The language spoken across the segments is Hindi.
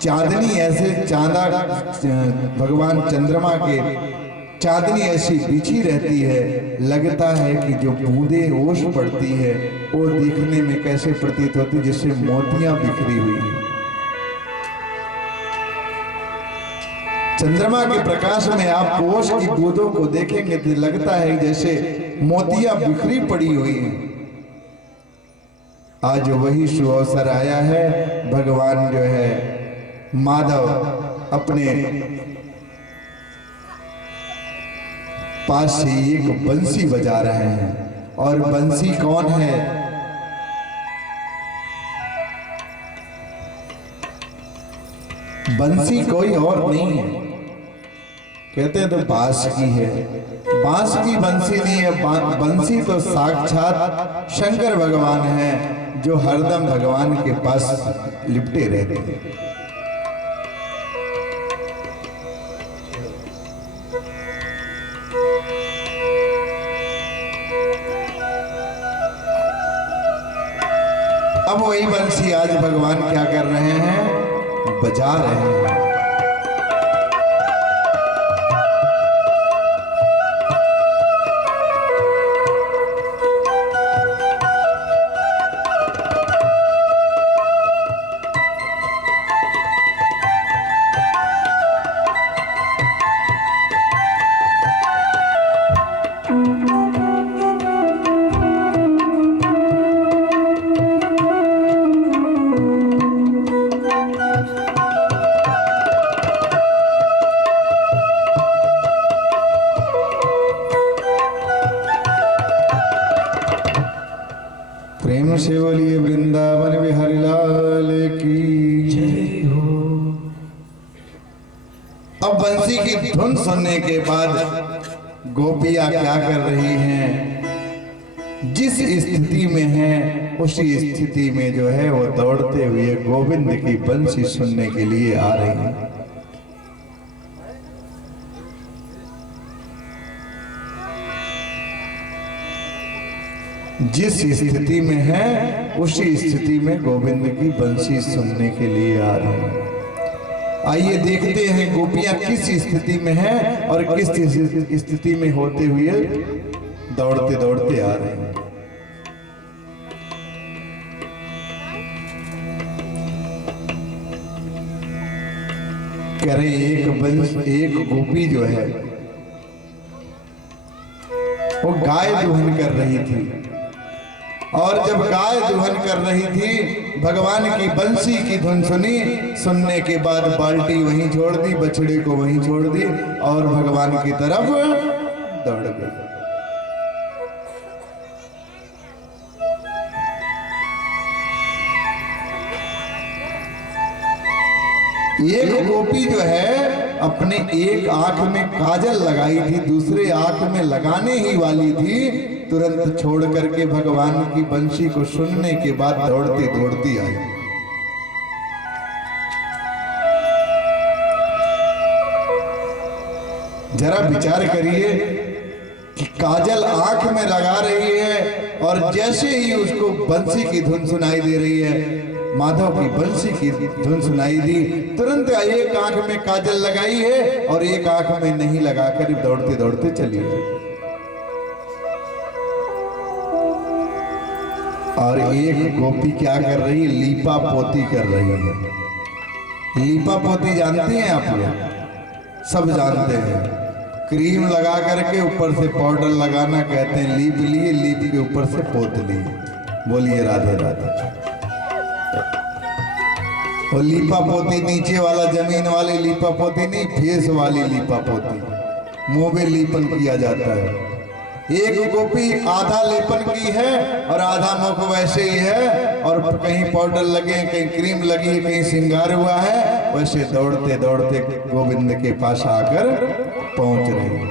चांदनी ऐसे चांदा भगवान चंद्रमा के चांदनी ऐसी बिछी रहती है, लगता है कि जो बूंदे ओस पड़ती है वो देखने में कैसे प्रतीत होती जैसे मोतियां बिखरी हुई है। चंद्रमा के प्रकाश में आप ओस की बूंदों को देखेंगे तो लगता है जैसे मोतियां बिखरी पड़ी हुई हैं। आज वही शुभ अवसर आया है, भगवान जो है माधव अपने पास से एक बंसी बजा रहे हैं। और बंसी कौन है? बंसी कोई और नहीं है, कहते हैं तो बांस की है। बांस की बंसी नहीं है, बंसी तो साक्षात शंकर भगवान है जो हरदम भगवान के पास लिपटे रहते हैं। अब वही बंसी आज भगवान क्या कर रहे हैं? बजा रहे हैं। प्रेम से बोलिए वृंदावन बिहारी लाल की जय हो। अब बंसी की धुन सुनने के बाद गोपियां क्या कर रही हैं? जिस स्थिति में हैं उसी स्थिति में जो है वो दौड़ते हुए गोविंद की बंसी सुनने के लिए आ रही हैं। जिस स्थिति में है उसी स्थिति में गोविंद की बंसी सुनने के लिए आ रहे हैं। आइए देखते हैं गोपियां किस स्थिति में हैं और किस स्थिति में होते हुए दौड़ते दौड़ते आ रहे हैं। कह रहे एक गोपी जो है वो गाय दुहन कर रही थी, और जब गाय दुहन कर रही थी भगवान की बंसी की धुन सुनी। सुनने के बाद बाल्टी वहीं छोड़ दी, बछड़े को वहीं छोड़ दी और भगवान की तरफ दौड़ गई। एक गोपी जो है अपने एक आंख में काजल लगाई थी, दूसरे आंख में लगाने ही वाली थी, तुरंत छोड़ करके भगवान की बंसी को सुनने के बाद दौड़ती दौड़ती आई। जरा विचार करिए कि काजल आंख में लगा रही है और जैसे ही उसको बंसी की धुन सुनाई दे रही है, माधव की बंसी की धुन सुनाई दी, तुरंत एक आंख में काजल लगाई है और एक आंख में नहीं लगाकर दौड़ते दौड़ते चली गई। और एक गोपी क्या कर रही? लीपा पोती कर रही है। लीपा पोती जानते हैं आप लोग? सब जानते हैं। क्रीम लगा करके ऊपर से पाउडर लगाना कहते हैं लीप लिए, लीप के ऊपर से पोत लिए। बोलिए राधे राधे। और लीपा पोती नीचे वाला जमीन वाली लीपा पोती नहीं, फेस वाली लीपा पोती, मुंह में लीपन किया जाता है। एक गोपी आधा लेपन की है और आधा मुख वैसे ही है, और कहीं पाउडर लगे, कहीं क्रीम लगी, कहीं श्रृंगार हुआ है, वैसे दौड़ते दौड़ते गोविंद के पास आकर पहुंच रही।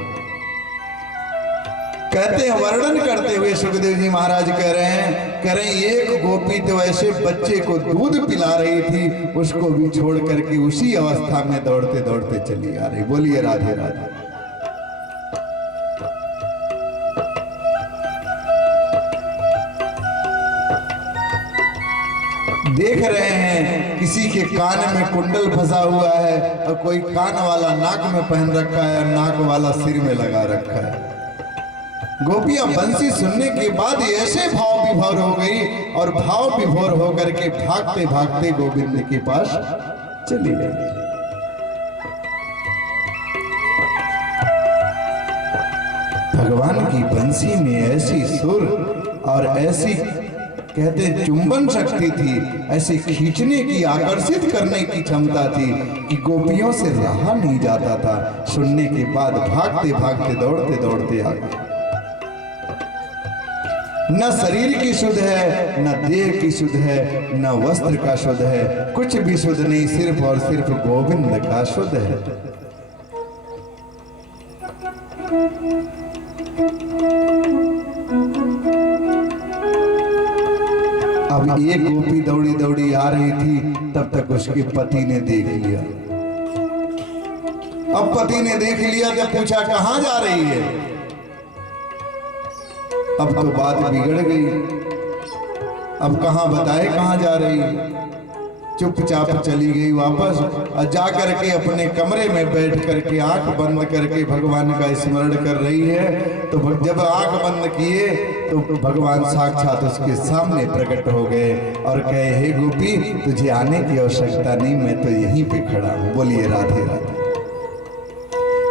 कहते हैं, वर्णन करते हुए सुखदेव जी महाराज कह रहे हैं एक गोपी तो ऐसे बच्चे को दूध पिला रही थी, उसको भी छोड़ करके उसी अवस्था में दौड़ते दौड़ते चली आ रही। बोलिए राधे राधे। देख रहे हैं किसी के कान में कुंडल फंसा हुआ है और कोई कान वाला नाक में पहन रखा है और नाक वाला सिर में लगा रखा है। गोपियां बंसी सुनने के बाद ऐसे भाव विभोर हो गई और भाव विभोर होकर के भागते भागते गोविंद के पास चली गई। भगवान की बंसी में ऐसी सुर और ऐसी कहते चुंबन शक्ति थी, ऐसे खींचने की, आकर्षित करने की क्षमता थी कि गोपियों से रहा नहीं जाता था। सुनने के बाद भागते भागते दौड़ते दौड़ते आ गए। न शरीर की शुद्ध है, न देह की शुद्ध है, न वस्त्र का शुद्ध है, कुछ भी शुद्ध नहीं, सिर्फ और सिर्फ गोविंद का शुद्ध है। अब एक गोपी दौड़ी दौड़ी आ रही थी, तब तक उसके पति ने देख लिया। अब पति ने देख लिया तो पूछा कहां जा रही है। अब तो बात बिगड़ गई, अब कहां बताए कहां जा रही है। चुपचाप चली गई वापस और जाकर के अपने कमरे में बैठ करके आंख बंद करके भगवान का स्मरण कर रही है। तो जब आंख बंद किए तो भगवान साक्षात उसके सामने प्रकट हो गए और कहे, हे गोपी, तुझे आने की आवश्यकता नहीं, मैं तो यहीं पे खड़ा हूं। बोलिए राधे राधे।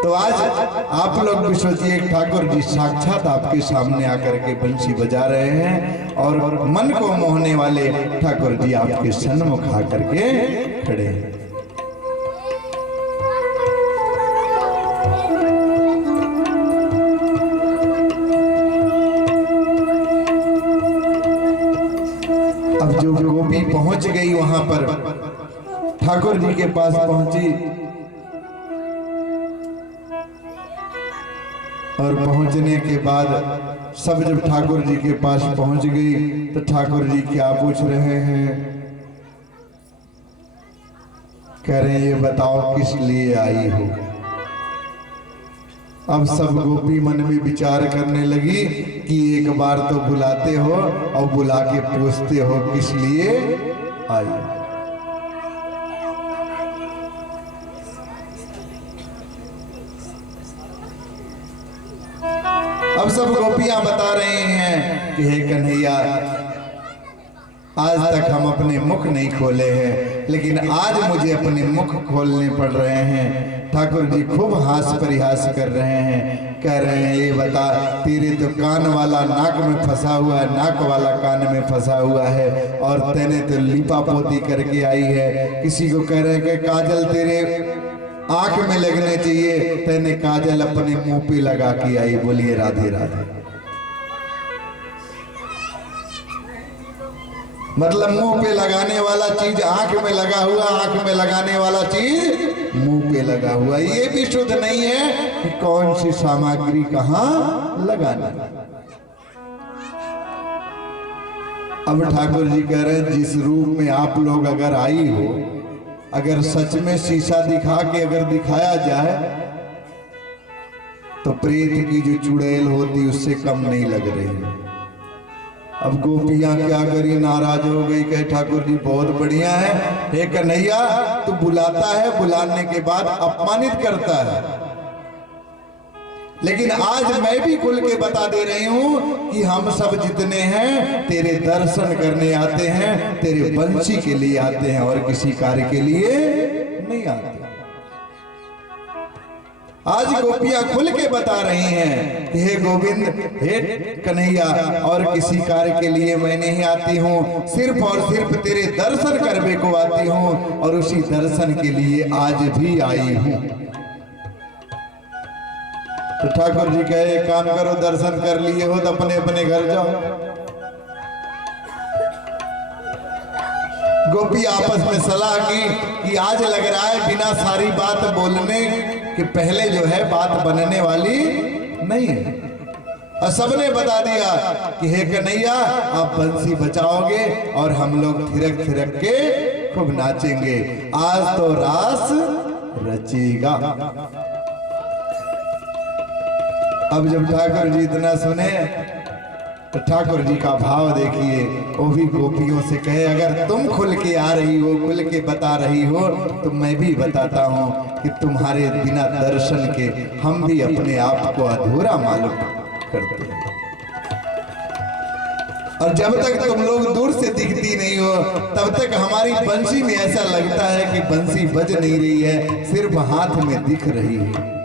तो आज आप लोग भी सोचिए, ठाकुर जी साक्षात आपके सामने आकर के बंसी बजा रहे हैं और मन को मोहने वाले ठाकुर जी आपके सन्मुख आकर के खड़े हैं। अब जो गोपी पहुंच गई वहां पर, ठाकुर जी के पास पहुंची और पहुंचने के बाद सब जब ठाकुर जी के पास पहुंच गई तो ठाकुर जी क्या पूछ रहे हैं, कह रहे हैं ये बताओ किस लिए आई हो। अब सब गोपी मन में विचार करने लगी कि एक बार तो बुलाते हो और बुला के पूछते हो किस लिए आई। अब सब गोपियां बता रहे हैं कि हे कन्हैया, आज तक हम अपने मुख नहीं खोले हैं, लेकिन आज मुझे अपने मुख खोलने पड़ रहे हैं। ठाकुर जी खूब हास परिहास कर रहे हैं, कह रहे हैं ये बता, तेरे तो कान वाला नाक में फंसा हुआ है, नाक वाला कान में फंसा हुआ है, और तेने तो लीपा पोती करके आई है। किसी को कह रहे हैं कि काजल तेरे आंख में लगने चाहिए, तेने काजल अपने मुंह पे लगा के आई। बोलिए राधे राधे। मतलब मुंह पे लगाने वाला चीज आंख में लगा हुआ, आंख में लगाने वाला चीज मुंह पे लगा हुआ। ये भी शुद्ध नहीं है कि कौन सी सामग्री कहां लगाना। अब ठाकुर जी कह रहे हैं, जिस रूप में आप लोग अगर आई हो, अगर सच में शीशा दिखा के अगर दिखाया जाए तो प्रेत की जो चुड़ैल होती उससे कम नहीं लग रही। अब गोपियां क्या करी, नाराज हो गई, कहे ठाकुर जी बहुत बढ़िया है, हे कन्हैया तू बुलाता है, बुलाने के बाद अपमानित करता है, लेकिन आज मैं भी खुल के बता दे रही हूं कि हम सब जितने हैं तेरे दर्शन करने आते हैं, तेरे बंसी के लिए आते हैं और किसी कार्य के लिए नहीं आते। आज गोपियां खुल के बता रही हैं कि हे गोविंद, हे कन्हैया, और किसी कार्य के लिए मैं नहीं आती हूँ, सिर्फ और सिर्फ तेरे दर्शन करने को आती हूँ, और उसी दर्शन के लिए आज भी आई हूँ। तो ठाकुर जी कहे काम करो, दर्शन कर लिए हो तो अपने अपने घर जाओ। गोपी आपस में सलाह की कि आज लग रहा है बिना सारी बात बोलने के पहले जो है बात बनने वाली नहीं है। और सबने बता दिया कि हे कन्हैया आप बंसी बचाओगे और हम लोग थिरक थिरक के खूब नाचेंगे, आज तो रास रचेगा। अब जब ठाकुर जी इतना सुने तो ठाकुर जी का भाव देखिए, वो भी गोपियों से कहे अगर तुम खुल के आ रही हो, खुल के बता रही हो, तो मैं भी बताता हूँ कि तुम्हारे बिना दर्शन के हम भी अपने आप को अधूरा मालूम करते हैं। और जब तक तुम लोग दूर से दिखती नहीं हो, तब तक हमारी बंसी में ऐसा लगता है कि बंसी बज नहीं रही है, सिर्फ हाथ में दिख रही है।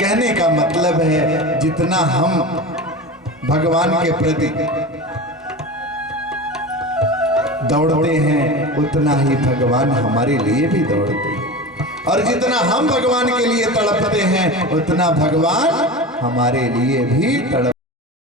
कहने का मतलब है जितना हम भगवान के प्रति दौड़ते हैं, उतना ही भगवान हमारे लिए भी दौड़ते हैं, और जितना हम भगवान के लिए तड़पते हैं, उतना भगवान हमारे लिए भी तड़प